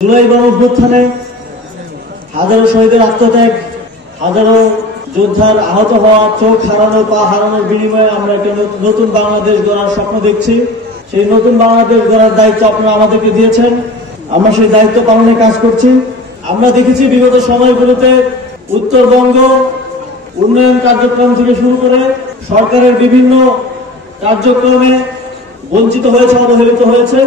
জুলাই গণঅভ্যুত্থানে হাজারো শহীদের আত্মত্যাগ, হাজারো যোদ্ধার আহত হওয়া, চোখ হারানো, পা হারানোর বিনিময়ে আমরা একটা নতুন বাংলাদেশ গড়ার স্বপ্ন দেখছি। সেই নতুন বাংলাদেশ গড়ার দায়িত্ব আপনারা আমাদেরকে দিয়েছেন, আমরা সেই দায়িত্ব পালনে কাজ করছি। আমরা দেখেছি বিগত সময়গুলোতে উত্তরবঙ্গ উন্নয়ন কার্যক্রম থেকে শুরু করে সরকারের বিভিন্ন কার্যক্রমে বঞ্চিত হয়েছে, অবহেলিত হয়েছে।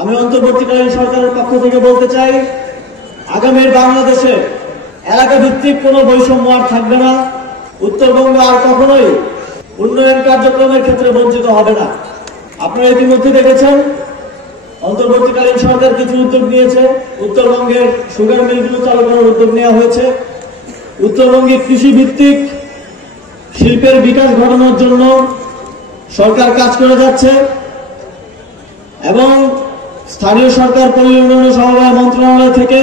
আমি অন্তর্বর্তীকালীন সরকারের পক্ষ থেকে বলতে চাই, আগামীর বাংলাদেশে এলাকা ভিত্তিক কোনো বৈষম্য আর থাকবে না। উত্তরবঙ্গ আর কখনোই উন্নয়ন কার্যক্রমের ক্ষেত্রে বঞ্চিত হবে না। আপনারা ইতিমধ্যে দেখেছেন অন্তর্বর্তীকালীন সরকার কিছু উদ্যোগ নিয়েছে। উত্তরবঙ্গের সুগার মিলগুলো চালু করার উদ্যোগ নেওয়া হয়েছে। উত্তরবঙ্গে কৃষি ভিত্তিক শিল্পের বিকাশ ঘটানোর জন্য সরকার কাজ করে যাচ্ছে এবং স্থানীয় সরকার পল্লী উন্নয়ন সমবায় মন্ত্রণালয় থেকে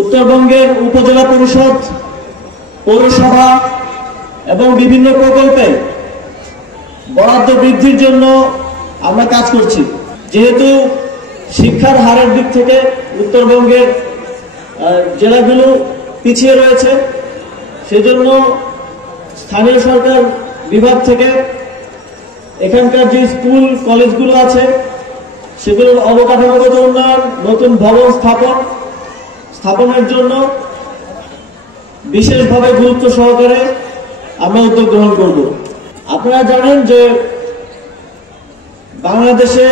উত্তরবঙ্গের উপজেলা পরিষদ, পৌরসভা এবং বিভিন্ন প্রকল্পে বরাদ্দ বৃদ্ধির জন্য আমরা কাজ করছি। যেহেতু শিক্ষার হারের দিক থেকে উত্তরবঙ্গের জেলাগুলো পিছিয়ে রয়েছে, সেজন্য স্থানীয় সরকার বিভাগ থেকে এখানকার যে স্কুল কলেজগুলো আছে সেগুলোর অবকাঠামোগত উন্নয়ন, নতুন ভবন স্থাপনের জন্য বিশেষভাবে গুরুত্ব সহকারে আমরা উদ্যোগ গ্রহণ করব। আপনারা জানেন যে বাংলাদেশে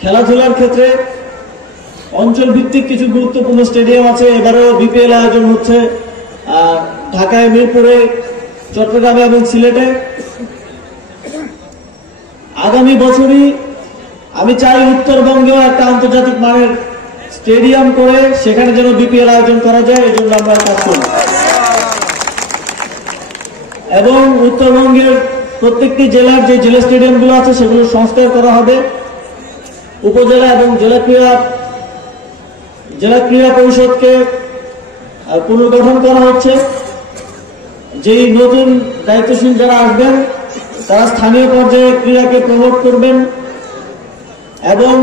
খেলাধুলার ক্ষেত্রে অঞ্চল ভিত্তিক কিছু গুরুত্বপূর্ণ স্টেডিয়াম আছে। এবারেও বিপিএল আয়োজন হচ্ছে ঢাকায়, মিরপুরে, চট্টগ্রামে এবং সিলেটে। আগামী বছরই আমি চাই উত্তরবঙ্গেও একটা আন্তর্জাতিক মানের স্টেডিয়াম করে সেখানে যেন বিপিএল আয়োজন করা যায়, এই জন্য আমরা কাজ করি। এবং উত্তরবঙ্গের প্রত্যেকটি জেলার যে জেলা স্টেডিয়ামগুলো আছে সেগুলো সংস্কার করা হবে। উপজেলা এবং জেলা ক্রীড়া পরিষদকে পুনর্গঠন করা হচ্ছে। যেই নতুন দায়িত্বশীল যারা আসবেন তারা স্থানীয় পর্যায়ে ক্রীড়াকে প্রমোট করবেন এবং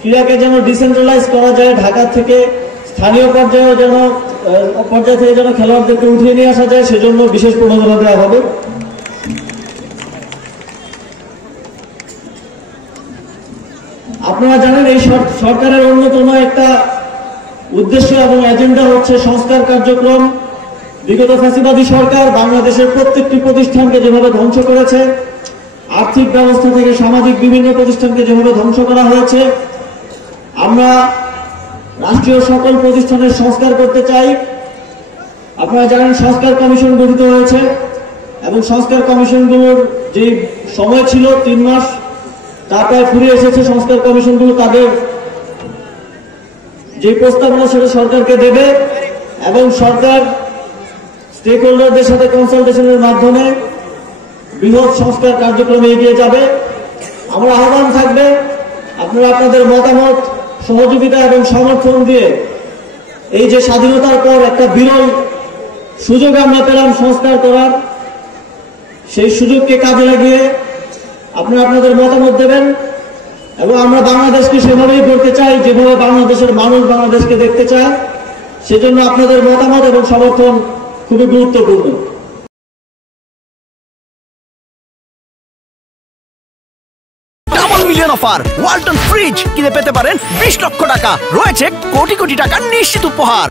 ক্রীড়াকে যেন ডিসেন্ট্রালাইজ করা যায়, ঢাকা থেকে স্থানীয় পর্যায়ে যেন খেলোয়াড়দেরকে উঠিয়ে নিয়ে আসা যায়, সেজন্য বিশেষ প্রণোদনা দেওয়া হবে। আপনারা জানেন এই সরকারের অন্যতম একটা উদ্দেশ্য এবং এজেন্ডা হচ্ছে সংস্কার কার্যক্রম। বিগত ফ্যাসিবাদী সরকার বাংলাদেশের প্রত্যেকটি প্রতিষ্ঠানকে যেভাবে ধ্বংস করেছে, আর্থিক ব্যবস্থা থেকে সামাজিক বিভিন্ন প্রতিষ্ঠানকে যেভাবে ধ্বংস করা হয়েছে, আমরা রাষ্ট্রীয় সকল প্রতিষ্ঠানের সংস্কার করতে চাই। আপনারা জানেন সংস্কার কমিশন গঠিত হয়েছে এবং সংস্কার কমিশনগুলোর যে সময় ছিল 3 মাস, তা প্রায় ফুরিয়ে এসেছে। সংস্কার কমিশনগুলো তাদের যে প্রস্তাবনা সেটা সরকারকে দেবে এবং সরকার স্টেক হোল্ডারদের সাথে কনসালটেশনের মাধ্যমে বৃহৎ সংস্কার কার্যক্রমে এগিয়ে যাবে। আমার আহ্বান থাকবে, আপনারা আপনাদের মতামত, সহযোগিতা এবং সমর্থন দিয়ে এই যে স্বাধীনতার পর একটা বিরল সুযোগ আমরা পেলাম সংস্কার করার, সেই সুযোগকে কাজে লাগিয়ে আপনারা আপনাদের মতামত দেবেন এবং আমরা বাংলাদেশকে সেভাবেই করতে চাই যেভাবে বাংলাদেশের মানুষ বাংলাদেশকে দেখতে চায়। সেজন্য আপনাদের মতামত এবং সমর্থন খুবই গুরুত্বপূর্ণ। Double million offer Walton fridge কিনে পেতে পারেন 20 লক্ষ টাকা, রয়েছে কোটি কোটি টাকার নিশ্চিত উপহার।